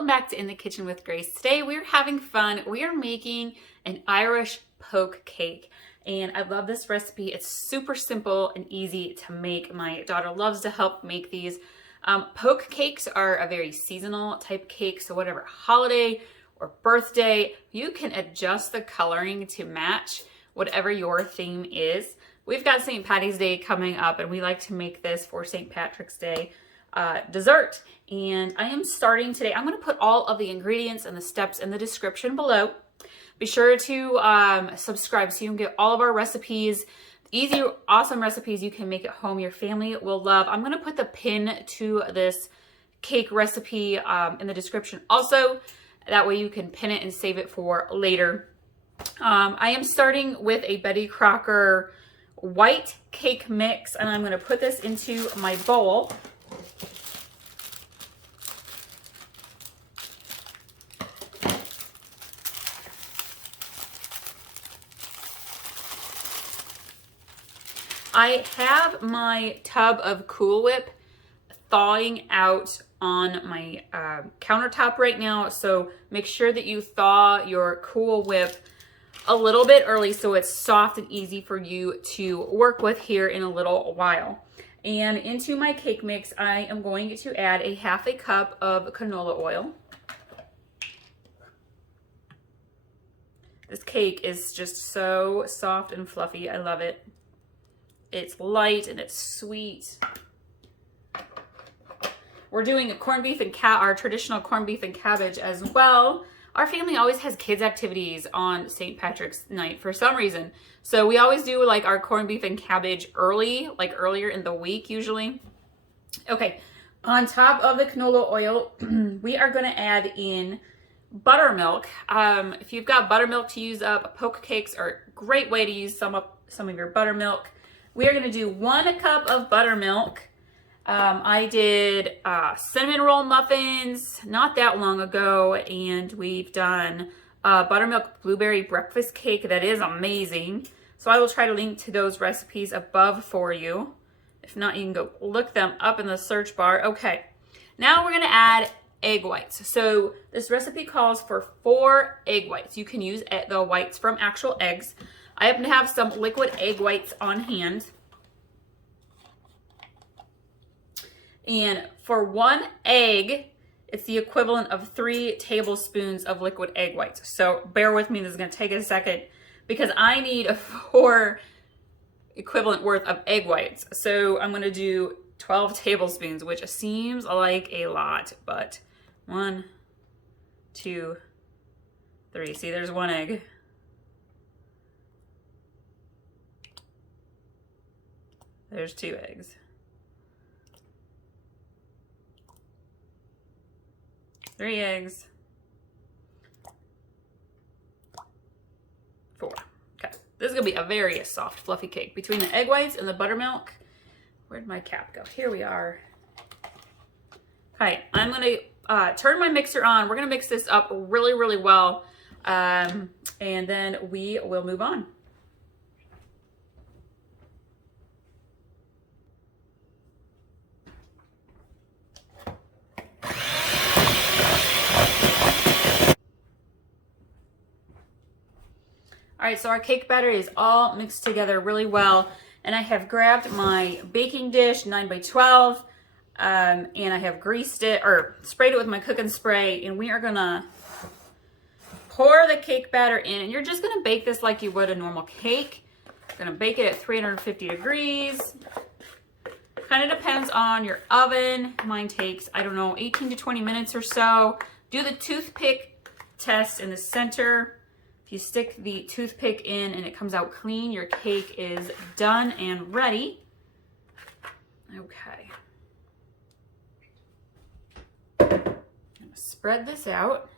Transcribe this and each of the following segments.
welcome back to In the Kitchen with Grace. Today we're having fun. We are making an Irish poke cake, and I love this recipe. It's super simple and easy to make. My daughter loves to help make these. Poke cakes are a very seasonal type cake, so whatever holiday or birthday, you can adjust the coloring to match whatever your theme is. We've got St. Patty's Day coming up, and we like to make this for St. Patrick's Day dessert. And I am starting today. I'm going to put all of the ingredients and the steps in the description below. Be sure to subscribe so you can get all of our recipes, easy, awesome recipes you can make at home, your family will love. I'm going to put the pin to this cake recipe in the description also. That way you can pin it and save it for later. I am starting with a Betty Crocker white cake mix, and I'm going to put this into my bowl. I have my tub of Cool Whip thawing out on my countertop right now, so make sure that you thaw your Cool Whip a little bit early so it's soft and easy for you to work with here in a little while. And into my cake mix, I am going to add a half a cup of canola oil. This cake is just so soft and fluffy. I love it. It's light and it's sweet. We're doing a corned beef and our traditional corned beef and cabbage as well. Our family always has kids activities on St. Patrick's night for some reason. So we always do like our corned beef and cabbage early, like earlier in the week usually. Okay, on top of the canola oil, we are gonna add in buttermilk. If you've got buttermilk to use up, poke cakes are a great way to use some of your buttermilk. We are gonna do 1 cup of buttermilk. I did cinnamon roll muffins not that long ago, and we've done buttermilk blueberry breakfast cake that is amazing. So I will try to link to those recipes above for you. If not, you can go look them up in the search bar. Okay, now we're gonna add egg whites. So this recipe calls for 4 egg whites. You can use the whites from actual eggs. I happen to have some liquid egg whites on hand. And for 1 egg, it's the equivalent of 3 tablespoons of liquid egg whites. So bear with me, this is gonna take a second because I need a 4 equivalent worth of egg whites. So I'm gonna do 12 tablespoons, which seems like a lot, but 1, 2, 3. See, there's 1 egg. There's 2 eggs. 3 eggs. 4. Okay. This is going to be a very soft, fluffy cake. Between the egg whites and the buttermilk. Where'd my cap go? Here we are. Okay. I'm going to turn my mixer on. We're going to mix this up really, really well. And then we will move on. All right, so our cake batter is all mixed together really well. And I have grabbed my baking dish, 9x12, and I have greased it, or sprayed it with my cooking spray, and we are gonna pour the cake batter in, and you're just gonna bake this like you would a normal cake. You're gonna bake it at 350 degrees. Kind of depends on your oven. Mine takes, I don't know, 18 to 20 minutes or so. Do the toothpick test in the center. If you stick the toothpick in and it comes out clean, your cake is done and ready. Okay. I'm gonna spread this out.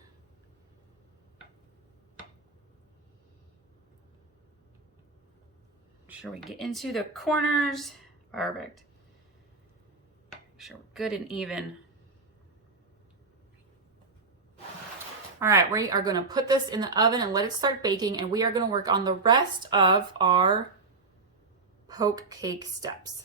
Make sure we get into the corners. Perfect. Make sure we're good and even. All right, we are gonna put this in the oven and let it start baking, and we are gonna work on the rest of our poke cake steps.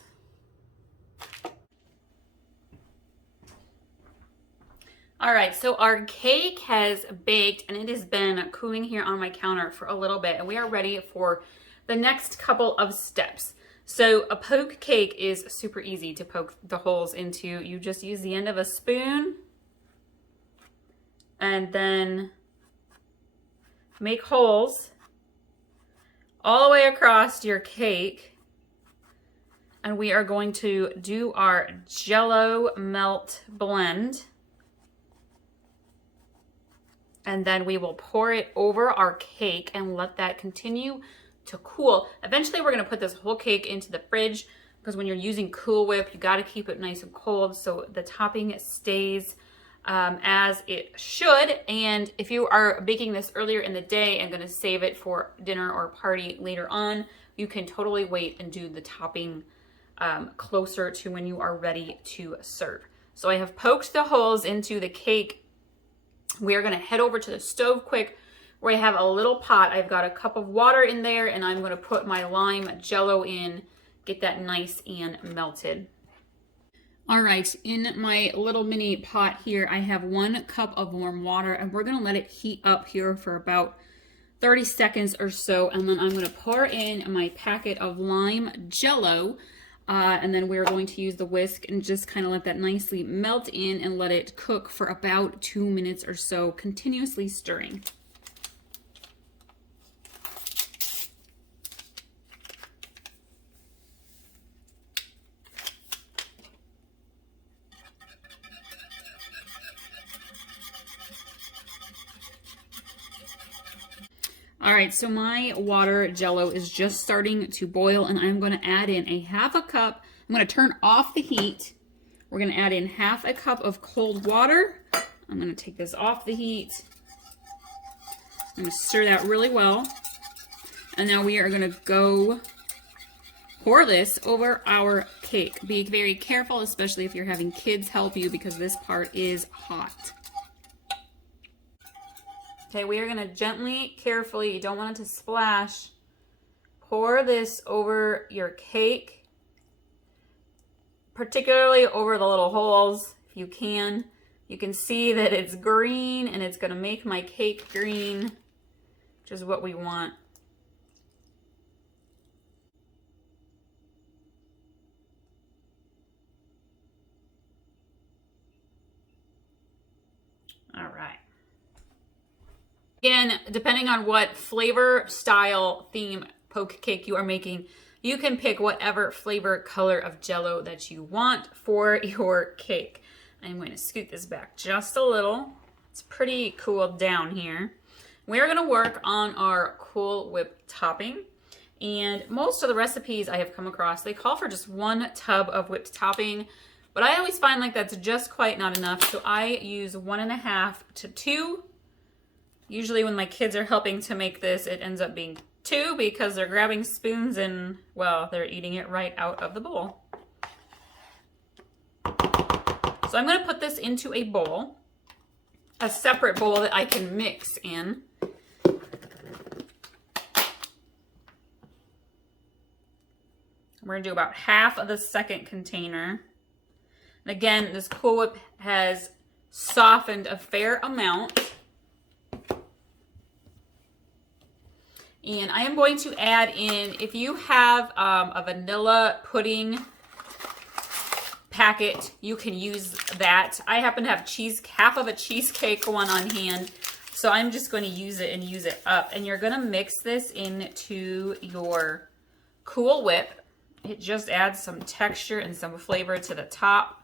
All right, so our cake has baked and it has been cooling here on my counter for a little bit, and we are ready for the next couple of steps. So a poke cake is super easy to poke the holes into. You just use the end of a spoon and then make holes all the way across your cake. And we are going to do our jello melt blend. And then we will pour it over our cake and let that continue to cool. Eventually we're gonna put this whole cake into the fridge, because when you're using Cool Whip, you gotta keep it nice and cold so the topping stays as it should. And if you are baking this earlier in the day and gonna save it for dinner or party later on, you can totally wait and do the topping closer to when you are ready to serve. So I have poked the holes into the cake. We are gonna head over to the stove quick, where I have a little pot. I've got a cup of water in there, and I'm gonna put my lime jello in, get that nice and melted. All right, in my little mini pot here, I have 1 cup of warm water, and we're gonna let it heat up here for about 30 seconds or so, and then I'm gonna pour in my packet of lime jello, and then we're going to use the whisk and just kind of let that nicely melt in and let it cook for about 2 minutes or so, continuously stirring. All right, so my water jello is just starting to boil, and I'm going to add in a 1/2 cup. I'm going to turn off the heat. We're going to add in 1/2 cup of cold water. I'm going to take this off the heat. I'm going to stir that really well. And now we are going to go pour this over our cake. Be very careful, especially if you're having kids help you, because this part is hot. Okay, we are gonna gently, carefully, you don't want it to splash, pour this over your cake, particularly over the little holes, if you can. You can see that it's green, and it's gonna make my cake green, which is what we want. All right. Again, depending on what flavor, style, theme poke cake you are making, you can pick whatever flavor, color of jello that you want for your cake. I'm going to scoot this back just a little. It's pretty cooled down here. We're going to work on our Cool Whip topping. And most of the recipes I have come across, they call for just 1 tub of whipped topping. But I always find like that's just quite not enough. So I use 1.5 to 2. Usually when my kids are helping to make this, it ends up being 2 because they're grabbing spoons and, well, they're eating it right out of the bowl. So I'm going to put this into a bowl, a separate bowl that I can mix in. We're going to do about 1/2 of the second container. And again, this Cool Whip has softened a fair amount. And I am going to add in, if you have a vanilla pudding packet, you can use that. I happen to have 1/2 of a cheesecake one on hand, so I'm just going to use it and use it up. And you're going to mix this into your Cool Whip. It just adds some texture and some flavor to the top.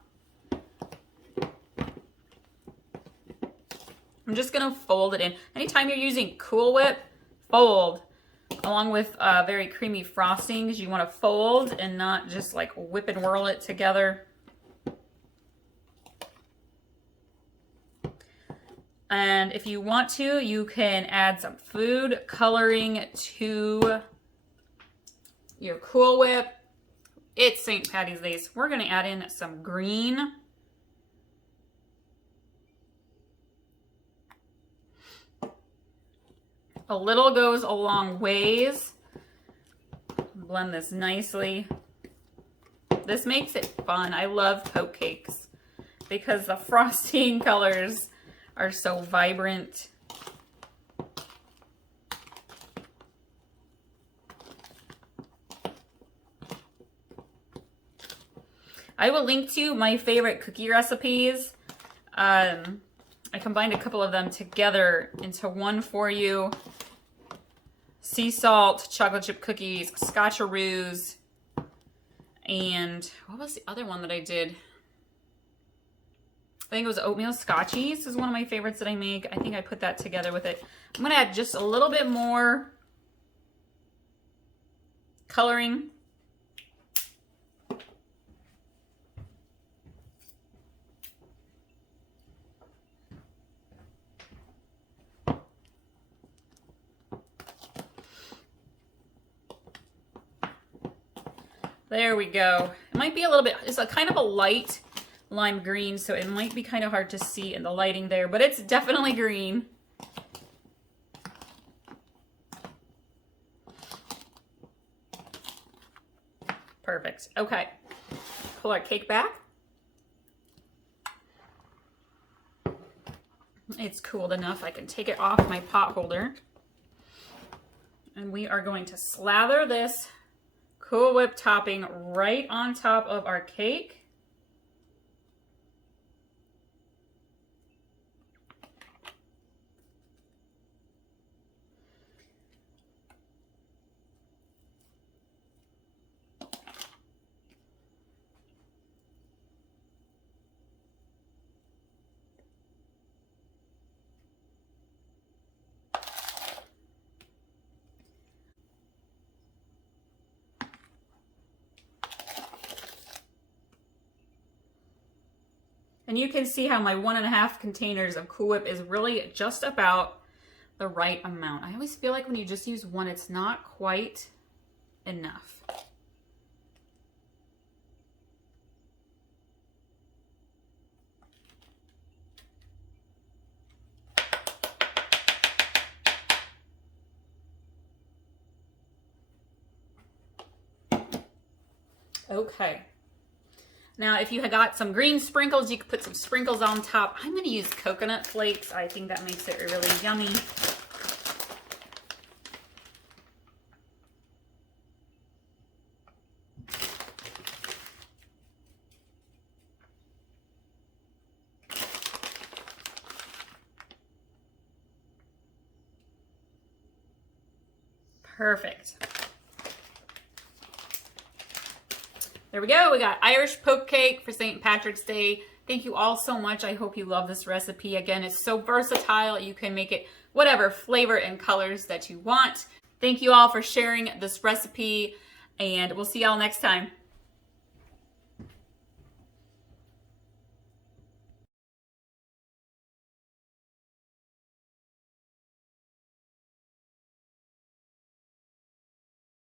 I'm just going to fold it in. Anytime you're using Cool Whip, fold. Along with very creamy frostings, you want to fold and not just like whip and whirl it together. And if you want to, you can add some food coloring to your Cool Whip. It's St. Patty's Day, so we're going to add in some green. A little goes a long ways. Blend this nicely. This makes it fun. I love poke cakes. because the frosting colors are so vibrant. I will link to my favorite cookie recipes. I combined a couple of them together into one for you. Sea salt, chocolate chip cookies, scotcheroos, and what was the other one that I did? I think it was oatmeal scotchies is one of my favorites that I make. I think I put that together with it. I'm gonna add just a little bit more coloring. There we go. It might be a little bit, it's a kind of a light lime green, so it might be kind of hard to see in the lighting there, but it's definitely green. Perfect. Okay. Pull our cake back. It's cooled enough I can take it off my pot holder. And we are going to slather this Cool Whip topping right on top of our cake. And you can see how my 1.5 containers of Cool Whip is really just about the right amount. I always feel like when you just use one, it's not quite enough. Okay. Now, if you had got some green sprinkles, you could put some sprinkles on top. I'm going to use coconut flakes. I think that makes it really yummy. Perfect. There we go. We got Irish poke cake for St. Patrick's Day. Thank you all so much. I hope you love this recipe. Again, it's so versatile. You can make it whatever flavor and colors that you want. Thank you all for sharing this recipe, and we'll see y'all next time.